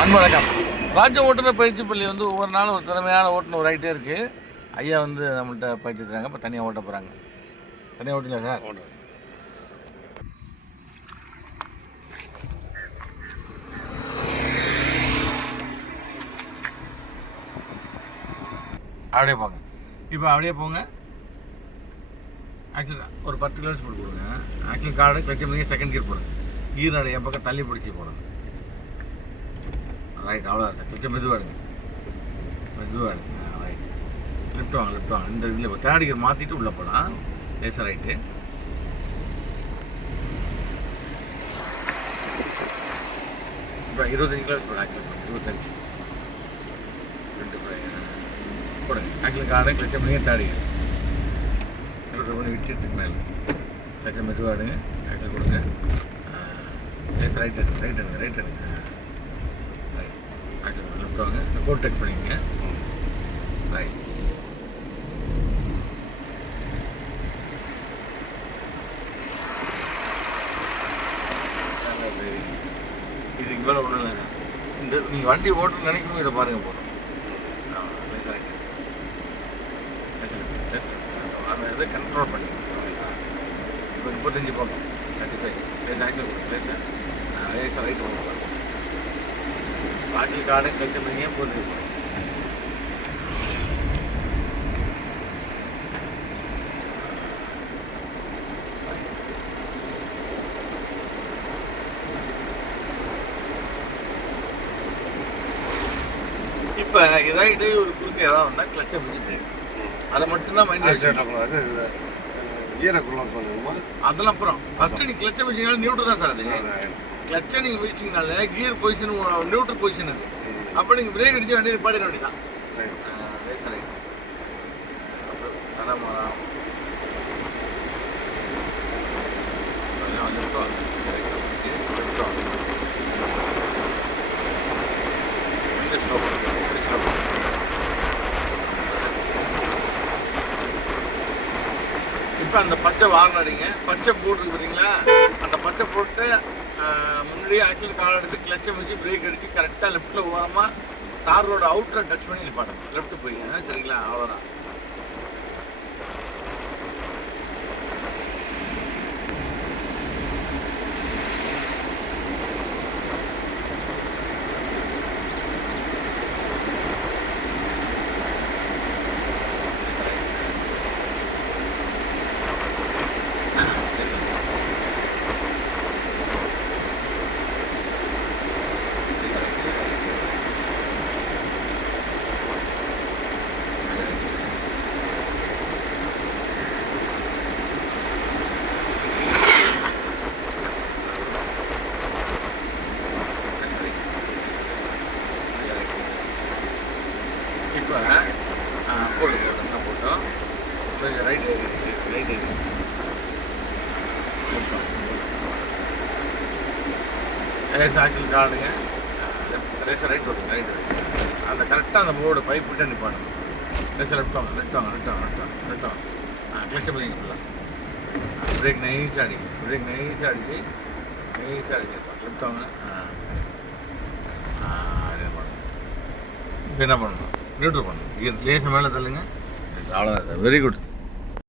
அன்பு வணக்கம். ராஜ்ய ஓட்டுநர் பயிற்சி பள்ளி வந்து ஒவ்வொரு நாளும் ஒரு திறமையான ஓட்டுநர் ஒரு ஆகிட்டே இருக்குது. ஐயா வந்து நம்மள்கிட்ட பயிற்சி தராங்க. இப்போ தனியாக ஓட்ட போகிறாங்க. தனியாக ஓட்டுங்களா சார்? அப்படியே போங்க. இப்போ அப்படியே போங்க. ஆக்சுவலாக ஒரு 10 கிலோமீட்டர் போட்டு கொடுங்க. ஆக்சுவல் கார்டு கிளச் பண்ணி செகண்ட் கியர் போடுங்க. கீர் நடைய என் பக்கம் தள்ளி பிடிச்சி போடுங்க. ரைட், அவ்வளோதான் சார். கிளச்சை மெதுவாக எடுங்க. ரைட். லெஃப்ட் வாங்க. இந்த இதில் இப்போ தேர்ட் கியர் மாற்றிட்டு உள்ளே போகலாம். லேசாக ரைட்டு. இப்போ 25 கிலோமீட்டர் போடுங்க. ஆக்சுவல் 25 போடுங்க. ஆக்சுவல் கார்டு கிளச்சை பண்ணி தேர்ட் கியர் பண்ணி விட்டுட்டு மேலே கிளச்சை மெதுவாக எடுங்க. ஆக்சுவல் கொடுங்க. லேசாக ரைட் எடுங்க. ரைட் ஆக்சுவல் லெஃப்ட் வாங்க. கோட் டச் பண்ணிக்கங்க. ரைட். இதுக்கு மேலே ஒன்றும் இல்லைங்க. இந்த நீங்கள் வண்டி ஓட்டணும்னு நினைக்கும் இதை பாருங்கள் போதும். அந்த இதை கண்ட்ரோல் பண்ணிக்கணும். இப்போ 35 பக்கம் 35 ஆக்சுவல் கொடுங்க. லேசாக ரைட் போகணும். ஆக்சுவல் கார்டு கிளச் பண்ணியே போகுது. இப்போ இதாகிட்டு ஒரு குறுக்கு ஏதாவது வந்தால் கிளச்சை முடிச்சுட்டு அதை மட்டும்தான் மைண்ட் அதெல்லாம் அப்புறம் ஃபஸ்ட்டு நீங்கள் கிளச்சை வச்சிங்கனால நியூட்ரு தான் சார். அது கிளச்சை நீங்கள் வச்சிட்டிங்கனால கியர் பொசிஷன் நியூட்ரு பொசிஷன் அது. அப்போ நீங்கள் பிரேக் அடிச்சு வண்டி நிப்பாடிட வேண்டியதான். ரைட். தடமாறம் இப்போ அந்த பச்சை வாகனம் அடிங்க. பச்சை போட்டுருக்கு பார்த்தீங்களா? அந்த பச்சை போட்டு முன்னாடியே ஆக்சுவல் கால் எடுத்து கிளச்சை வச்சு பிரேக் அடித்து கரெக்டாக லெஃப்ட்டில் ஓரமாக தார் ரோடு அவுட்டரை டச் பண்ணி நிப்பாட்டணும். லெஃப்ட்டு போய்ங்க. சரிங்களா? அவ்வளோதான். இப்போ போட்டோம். ரைட் ஆக்சுவல் கார்டுங்க. ரேசர் ரைட் ஓடுங்க. அந்த கரெக்டாக அந்த போர்டு பைப் விட்டு நிப்பாடணும். ரேசர் லெஃப்ட் வாங்க. கிளச்சை பண்ணிங்க ஃபுல்லாக. பிரேக் நைஸாக அடிச்சு லெஃப்ட் வாங்க. இப்போ என்ன பண்ணணும்? நியூட்ரல் பண்ணணும். கியர் லேசாக மேலே தள்ளுங்க. அவ்வளோதான். Very good.